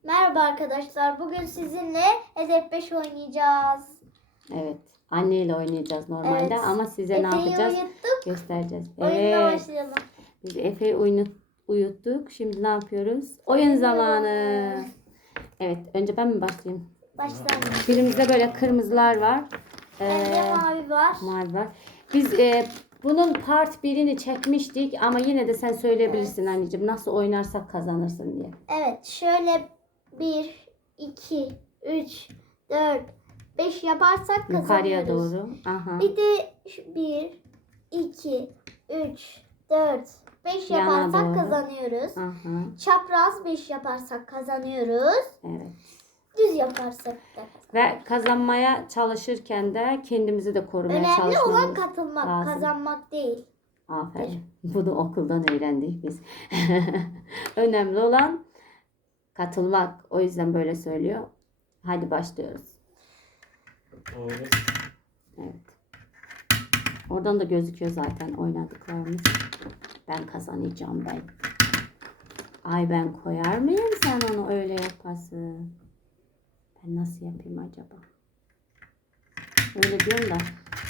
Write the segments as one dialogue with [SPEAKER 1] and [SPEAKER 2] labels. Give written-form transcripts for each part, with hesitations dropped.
[SPEAKER 1] Merhaba arkadaşlar. Bugün sizinle Hedef 5 oynayacağız.
[SPEAKER 2] Evet. Anneyle oynayacağız normalde
[SPEAKER 1] Evet.
[SPEAKER 2] ama size ne
[SPEAKER 1] Efe'yi
[SPEAKER 2] yapacağız?
[SPEAKER 1] uyuttuk.
[SPEAKER 2] Göstereceğiz.
[SPEAKER 1] Oyuna
[SPEAKER 2] Evet.
[SPEAKER 1] başlayalım.
[SPEAKER 2] Biz Efe'yi uyuttuk. Şimdi ne yapıyoruz? Oyun zamanı. Evet. Önce ben mi başlayayım?
[SPEAKER 1] Başlayalım.
[SPEAKER 2] Birimizde böyle kırmızılar var.
[SPEAKER 1] Bende mavi var.
[SPEAKER 2] Mavi var. Biz bunun part 1'ini çekmiştik ama yine de sen söyleyebilirsin anneciğim. Nasıl oynarsak kazanırsın diye.
[SPEAKER 1] Evet. Şöyle 1, 2, 3, 4, 5 yaparsak kazanıyoruz.
[SPEAKER 2] Yukarıya doğru. Aha.
[SPEAKER 1] Bir de 1, 2, 3, 4, 5
[SPEAKER 2] Yana
[SPEAKER 1] yaparsak
[SPEAKER 2] doğru.
[SPEAKER 1] kazanıyoruz.
[SPEAKER 2] Aha.
[SPEAKER 1] Çapraz 5 yaparsak kazanıyoruz.
[SPEAKER 2] Evet.
[SPEAKER 1] Düz yaparsak da.
[SPEAKER 2] Ve kazanmaya çalışırken de kendimizi de korumaya
[SPEAKER 1] Önemli
[SPEAKER 2] çalışmamız
[SPEAKER 1] olan katılmak,
[SPEAKER 2] lazım.
[SPEAKER 1] kazanmak değil.
[SPEAKER 2] Aferin. Bunu okuldan öğrendik biz. Önemli olan katılmak. O yüzden böyle söylüyor. Hadi başlıyoruz.
[SPEAKER 3] Doğru.
[SPEAKER 2] Evet. Oradan da gözüküyor zaten oynadıklarımız. Ben kazanacağım ben. Ay ben koyar mıyım sen onu öyle yapasın? Ben nasıl yapayım acaba? Öyle diyorum da.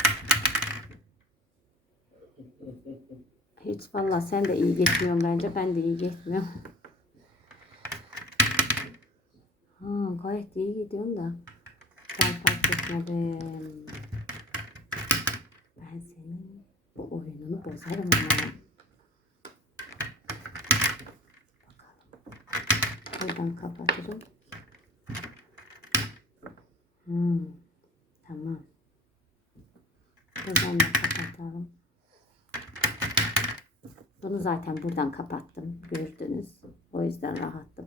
[SPEAKER 2] Hiç valla sen de iyi gitmiyorsun bence. Ben de iyi gitmiyorum. Gayet iyi gidiyorum da. Ben fark etmedim. Ben senin bu oyununu bozarım ama. Bakalım. Buradan kapatırım. Tamam. Buradan da kapatalım. Bunu zaten buradan kapattım. Gördünüz. O yüzden rahattım.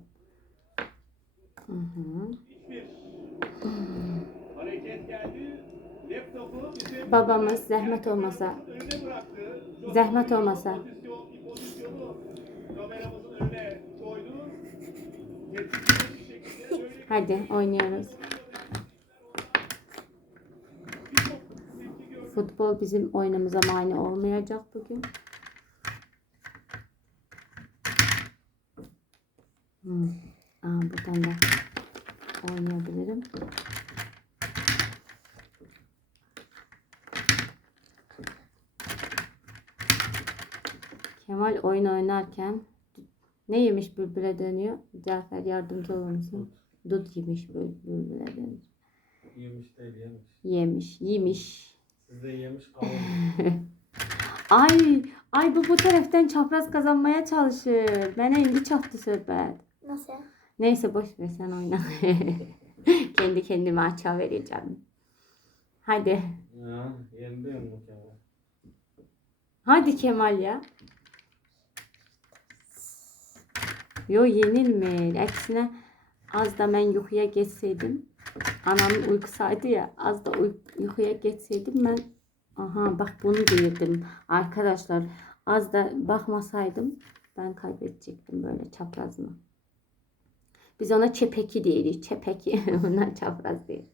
[SPEAKER 3] Hareket geldi. Laptopu bizim
[SPEAKER 2] Babamız zahmet olmasa.
[SPEAKER 3] önüne bıraktı.
[SPEAKER 2] Zahmet olmasa.
[SPEAKER 3] Pozisyonu kameramızın önüne koydu. Tepkili bir şekilde böyle
[SPEAKER 2] Hadi oynuyoruz. Futbol bizim oyunumuza mani olmayacak bugün. Buradan da oynayabilirim. Kemal oyun oynarken ne yemiş bülbüle dönüyor? Cafer yardımcı olur musun? Dut yemiş bülbüle dönüyor.
[SPEAKER 3] yemiş değil yemiş.
[SPEAKER 2] Yemiş.
[SPEAKER 3] Siz de yemiş alın.
[SPEAKER 2] Ay bu taraftan çapraz kazanmaya çalışır. Bana ilgi çaktı söhbət.
[SPEAKER 1] Nasıl?
[SPEAKER 2] Neyse boş ver sen oyna. Kendi kendime açığa vereceğim. Hadi.
[SPEAKER 3] Ya yeniliyor mu Kemal?
[SPEAKER 2] Hadi Kemal ya. Yo yenilmir. Aksine az da ben yuxuya geçseydim. Anamın uykusaydı ya. Az da yuxuya geçseydim ben. Aha bak bunu diyordum. Arkadaşlar az da bakmasaydım ben kaybedecektim böyle çaprazını. Biz ona çepeki diyoruz. Çepeki. Onlar çapraz değil.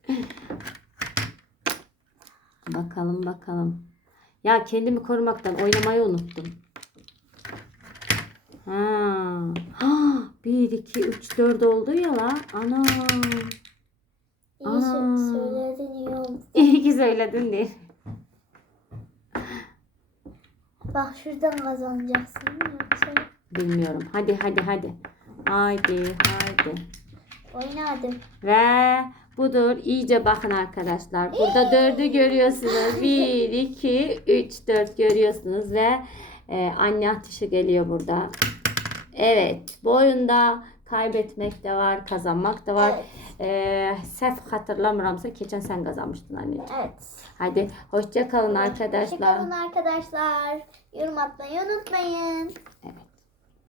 [SPEAKER 2] Bakalım. Ya kendimi korumaktan oynamayı unuttum. 1, 2, 3, 4 oldu ya la. Ana.
[SPEAKER 1] İyi söyledin, iyi oldu.
[SPEAKER 2] İyi ki söyledin diye.
[SPEAKER 1] Bak şuradan kazanacaksın yoksa.
[SPEAKER 2] Bilmiyorum. Hadi. Haydi.
[SPEAKER 1] Oynadım.
[SPEAKER 2] Ve budur. İyice bakın arkadaşlar. Burada 4'ü görüyorsunuz. 1, 2, 3, 4 görüyorsunuz ve anne atışı geliyor burada. Evet. Bu oyunda kaybetmek de var, kazanmak da var. Səhv hatırlamıramsa geçen sen kazanmıştın anneciğim.
[SPEAKER 1] Evet.
[SPEAKER 2] Hadi hoşça kalın arkadaşlar.
[SPEAKER 1] Hoşça kalın arkadaşlar. Yorum atmayı unutmayın.
[SPEAKER 2] Evet.